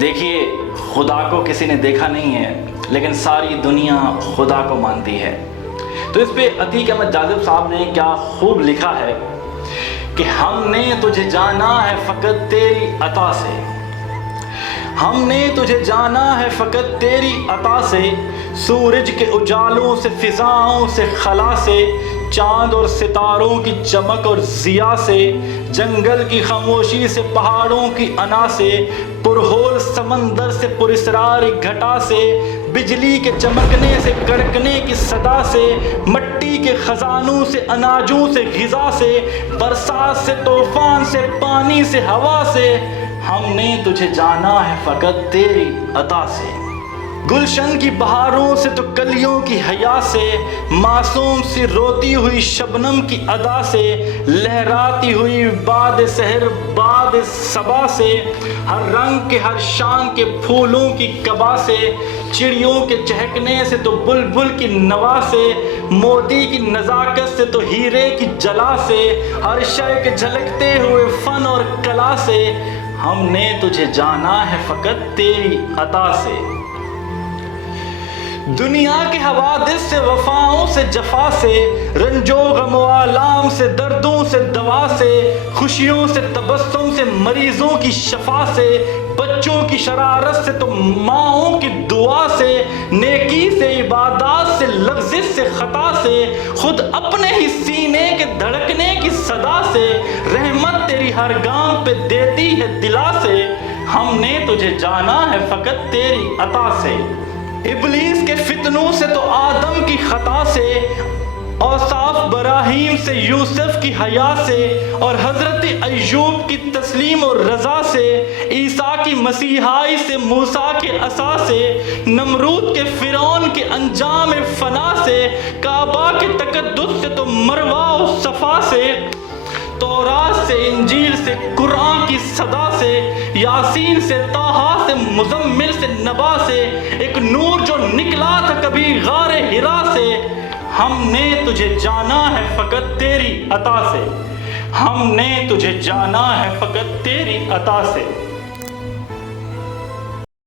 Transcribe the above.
دیکھیے، خدا کو کسی نے دیکھا نہیں ہے، لیکن ساری دنیا خدا کو مانتی ہے۔ تو اس پہ عتیق احمد جاذب صاحب نے کیا خوب لکھا ہے کہ ہم نے تجھے جانا ہے فقط تیری عطا سے، ہم نے تجھے جانا ہے فقط تیری عطا سے، سورج کے اجالوں سے، فضاؤں سے، خلا سے، چاند اور ستاروں کی چمک اور ضیاء سے، جنگل کی خاموشی سے، پہاڑوں کی انا سے، پرہول سمندر سے، پراسرار گھٹا سے، بجلی کے چمکنے سے، کڑکنے کی صدا سے، مٹی کے خزانوں سے، اناجوں سے، غذا سے، برسات سے، طوفان سے، پانی سے، ہوا سے، ہم نے تجھے جانا ہے فقط تیری عطا سے۔ گلشن کی بہاروں سے تو کلیوں کی حیا سے، معصوم سی روتی ہوئی شبنم کی ادا سے، لہراتی ہوئی باد سحر باد صبا سے، ہر رنگ کے ہر شان کے پھولوں کی کبا سے، چڑیوں کے چہکنے سے تو بلبل کی نوا سے، موتی کی نزاکت سے تو ہیرے کی جلا سے، ہر شے کے جھلکتے ہوئے فن اور کلا سے، ہم نے تجھے جانا ہے فقط تیری عطا سے۔ دنیا کے حوادث سے، وفاؤں سے، جفا سے، رنج و غم و آلام سے، دردوں سے، دوا سے، خوشیوں سے، تبسم سے، مریضوں کی شفا سے، بچوں کی شرارت سے تو ماؤں کی دعا سے، نیکی سے، عبادات سے، لغزش سے، خطا سے، خود اپنے ہی سینے کے دھڑکنے کی صدا سے، رحمت تیری ہر گام پہ دیتی ہے دلا سے، ہم نے تجھے جانا ہے فقط تیری عطا سے۔ ابلیس کے فتنوں سے تو آدم کی خطا سے، اوصاف براہیم سے، یوسف کی حیا سے، اور حضرت ایوب کی تسلیم و رضا سے، عیسیٰ کی مسیحائی سے، موسیٰ کے عصا سے، نمرود کے فرعون کے انجام فنا سے، کعبہ کے تقدس سے تو مروہ و صفا سے، تورات سے، انجیل سے، قرآن کی صدا سے، یاسین سے، طٰہٰ سے، مزمل سے، نبا سے، ایک نور جو نکلا تھا کبھی غار حرا سے، ہم نے تجھے جانا ہے فقط تیری عطا سے، ہم نے تجھے جانا ہے فقط تیری عطا سے۔